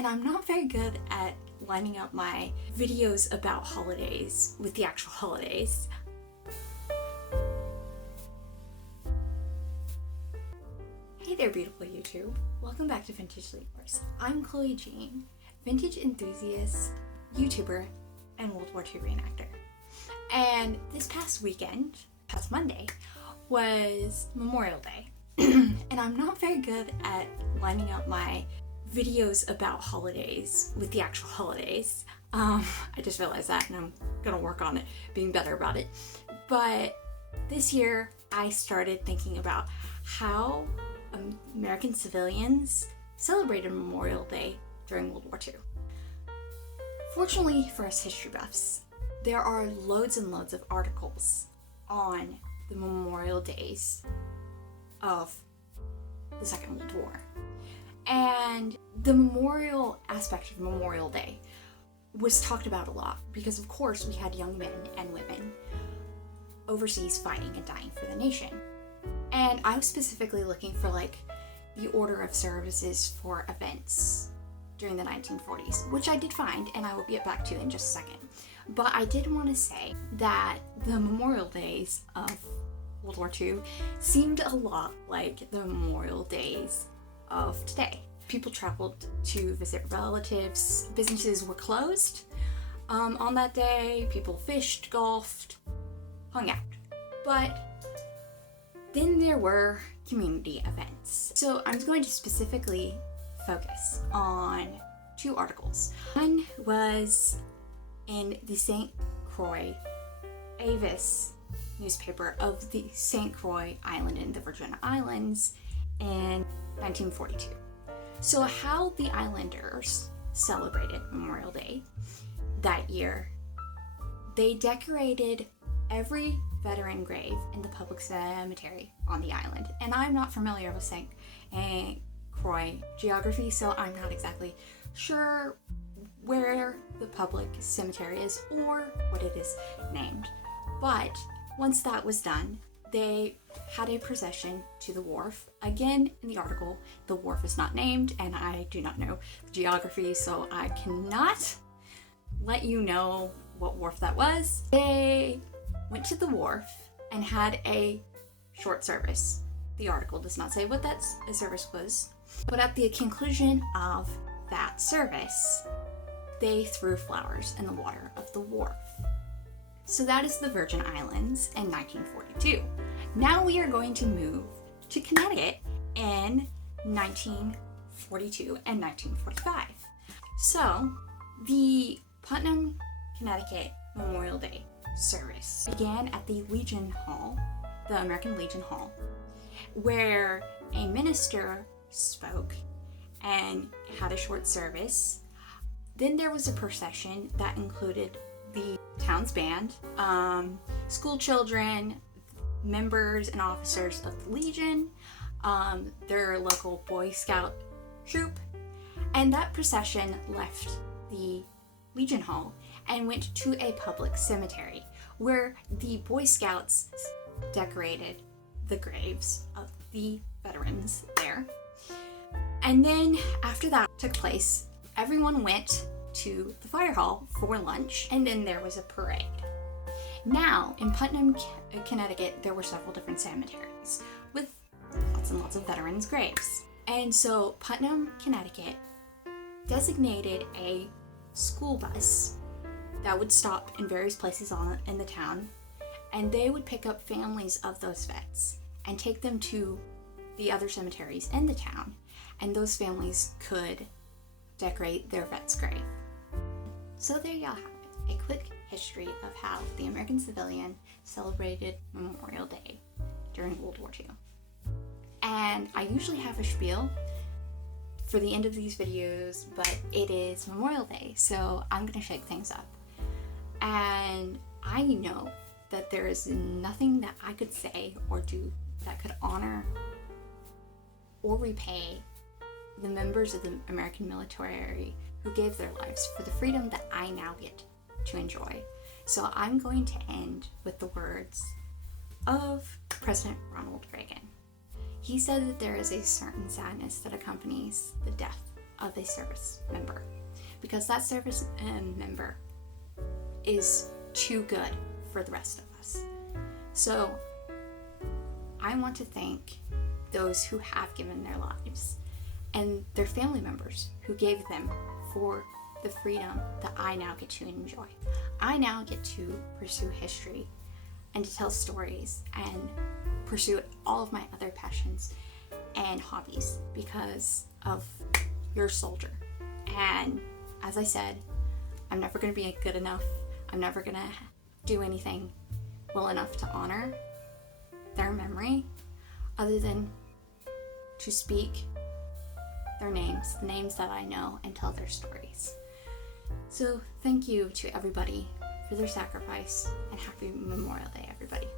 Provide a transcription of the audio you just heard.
and I'm not very good at lining up my videos about holidays with the actual holidays. Hey there, beautiful YouTube. Welcome back to Vintage Wars. I'm Chloe Jean, vintage enthusiast, YouTuber, and World War II reenactor. And this past Monday, was Memorial Day. And I'm not very good at lining up my videos about holidays with the actual holidays. I just realized that, and I'm gonna work on it, being better about it. But this year, I started thinking about how American civilians celebrated Memorial Day during World War II. Fortunately for us history buffs, there are loads and loads of articles on the memorial days of the Second World War. And the memorial aspect of Memorial Day was talked about a lot because, of course, we had young men and women overseas fighting and dying for the nation. And I was specifically looking for the order of services for events during the 1940s, which I did find, and I will get back to in just a second. But I did want to say that the memorial days of World War II seemed a lot like the memorial days of today. People traveled to visit relatives, businesses were closed on that day, people fished, golfed, hung out. But then there were community events. So I'm going to specifically focus on two articles. One was in the St. Croix Avis newspaper of the St. Croix Island in the Virgin Islands in 1942. So how the islanders celebrated Memorial Day that year, they decorated every veteran grave in the public cemetery on the island. And I'm not familiar with St. Croix geography, so I'm not exactly sure where the public cemetery is or what it is named. But once that was done, they had a procession to the wharf. Again, in the article, the wharf is not named, and I do not know the geography, so I cannot let you know what wharf that was. They went to the wharf and had a short service. The article does not say what that service was, but at the conclusion of that service, they threw flowers in the water of the wharf. So that is the Virgin Islands in 1942. Now we are going to move to Connecticut in 1942 and 1945. So the Putnam, Connecticut Memorial Day service began at the Legion Hall, the American Legion Hall, where a minister spoke and had a short service. Then there was a procession that included the town's band, school children, members and officers of the Legion, their local Boy Scout troop, and that procession left the Legion Hall and went to a public cemetery where the Boy Scouts decorated the graves of the veterans there. And then after that took place, everyone went to the fire hall for lunch, and then there was a parade. Now, in Putnam, Connecticut, there were several different cemeteries with lots and lots of veterans' graves. And so Putnam, Connecticut designated a school bus that would stop in various places in the town, and they would pick up families of those vets and take them to the other cemeteries in the town, and those families could decorate their vet's grave. So there y'all have it, a quick history of how the American civilian celebrated Memorial Day during World War II. And I usually have a spiel for the end of these videos, but it is Memorial Day, so I'm gonna shake things up. And I know that there is nothing that I could say or do that could honor or repay the members of the American military who gave their lives for the freedom that I now get to enjoy. So I'm going to end with the words of President Ronald Reagan. He said that there is a certain sadness that accompanies the death of a service member, because that service member is too good for the rest of us. So I want to thank those who have given their lives and their family members who gave them for the freedom that I now get to enjoy. I now get to pursue history and to tell stories and pursue all of my other passions and hobbies because of your soldier. And as I said, I'm never going to be good enough. I'm never going to do anything well enough to honor their memory other than to speak their names, the names that I know, and tell their stories. So thank you to everybody for their sacrifice, and happy Memorial Day, everybody.